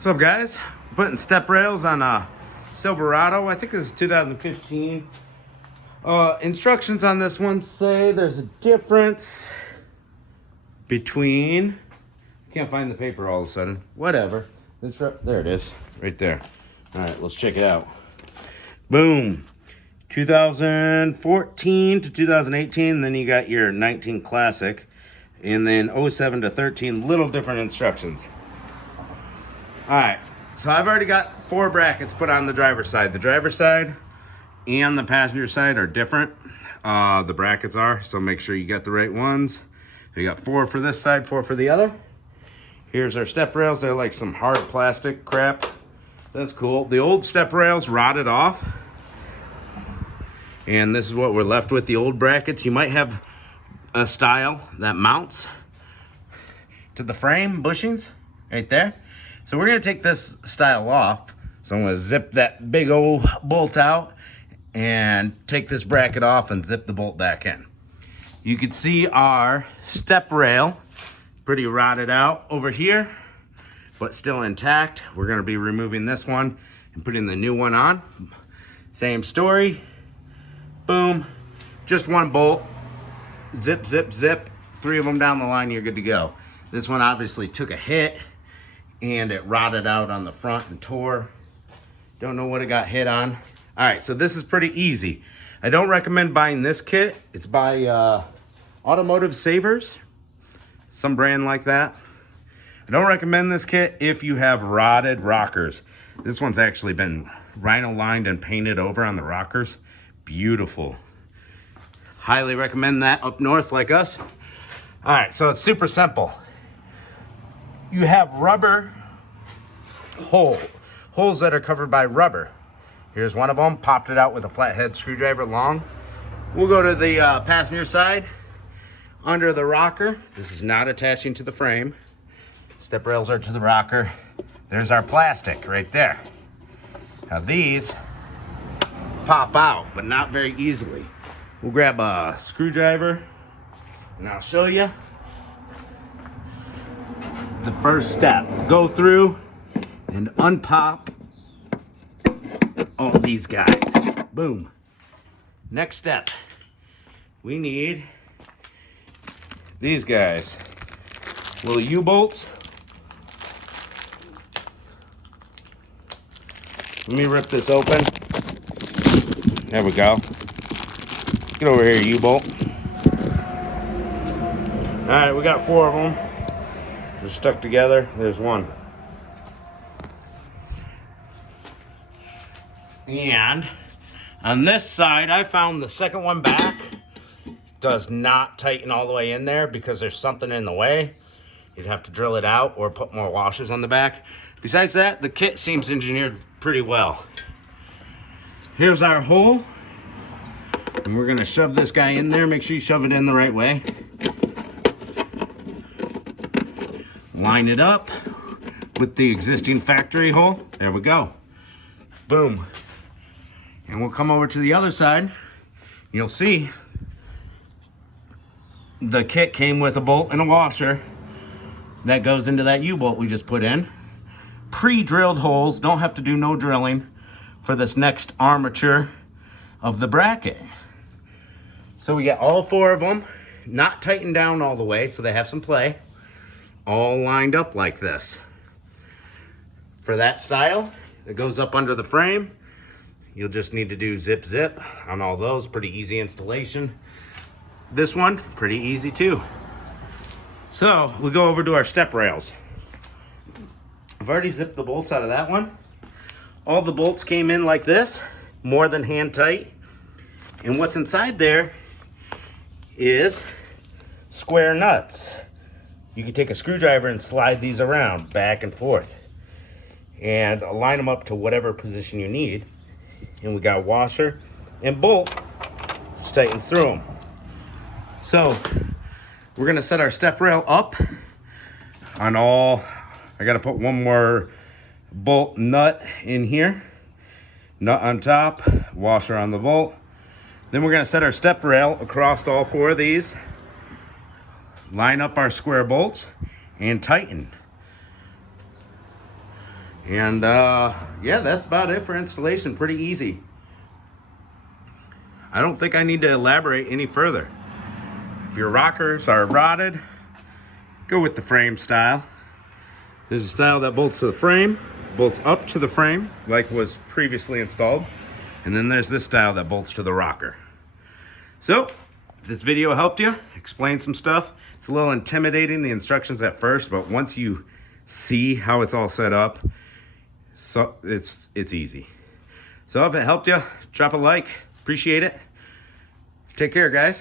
What's up, guys? Putting step rails on a Silverado. I think this is 2015. Instructions on this one say there's a difference between... Can't find the paper all of a sudden. Whatever. There it is. Right there. All right, let's check it out. Boom. 2014 to 2018. Then you got your 19 Classic. And then 07 to 13. Little different instructions. All right. So I've already got 4 brackets put on the driver's side. The driver's side and the passenger side are different. The brackets are. So make sure you get the right ones. We got 4 for this side, 4 for the other. Here's our step rails. They're like some hard plastic crap. That's cool. The old step rails rotted off. And this is what we're left with, the old brackets. You might have a style that mounts to the frame bushings right there. So we're gonna take this style off. So I'm gonna zip that big old bolt out and take this bracket off and zip the bolt back in. You can see our step rail, pretty rotted out over here, but still intact. We're gonna be removing this one and putting the new one on. Same story, boom, just one bolt, zip, zip, zip, 3 of them down the line, you're good to go. This one obviously took a hit and it rotted out on the front and tore. Don't know what it got hit on. All right, so this is pretty easy. I don't recommend buying this kit. It's by Automotive Savers, some brand like that. I don't recommend this kit if you have rotted rockers. This one's actually been rhino lined and painted over on the rockers. Beautiful. Highly recommend that up north like us. All right, so it's super simple. You have rubber holes that are covered by rubber. Here's one of them, popped it out with a flathead screwdriver long. We'll go to the passenger side, under the rocker. This is not attaching to the frame. Step rails are to the rocker. There's our plastic right there. Now these pop out, but not very easily. We'll grab a screwdriver and I'll show you the first step. Go through and unpop all these guys. Boom. Next step, we need these guys. Little U-bolts. Let me rip this open. There we go. Get over here, U-bolt. All right, we got 4 of them. They're stuck together. There's one. And on this side, I found the second one back does not tighten all the way in there because there's something in the way. You'd have to drill it out or put more washers on the back. Besides that, the kit seems engineered pretty well. Here's our hole. And we're gonna shove this guy in there. Make sure you shove it in the right way. Line it up with the existing factory hole. There we go. Boom. And we'll come over to the other side. You'll see the kit came with a bolt and a washer that goes into that U-bolt we just put in. Pre-drilled holes, don't have to do no drilling for this next armature of the bracket. So we got all 4 of them, not tightened down all the way, so they have some play, all lined up like this. For that style, it goes up under the frame. You'll just need to do zip zip on all those, pretty easy installation. This one, pretty easy too. So we go over to our step rails. I've already zipped the bolts out of that one. All the bolts came in like this, more than hand tight. And what's inside there is square nuts. You can take a screwdriver and slide these around back and forth and line them up to whatever position you need. And we got a washer and bolt, just tighten through them. So we're gonna set our step rail up on all. I gotta put one more bolt nut in here. Nut on top, washer on the bolt. Then we're gonna set our step rail across all 4 of these. Line up our square bolts and tighten. And yeah, that's about it for installation. Pretty easy. I don't think I need to elaborate any further. If your rockers are rotted, go with the frame style. There's a style that bolts to the frame, bolts up to the frame like was previously installed. And then there's this style that bolts to the rocker. So, if this video helped you, explain some stuff. It's a little intimidating, the instructions at first, but once you see how it's all set up, so it's easy. So if it helped you, drop a like. Appreciate it. Take care, guys.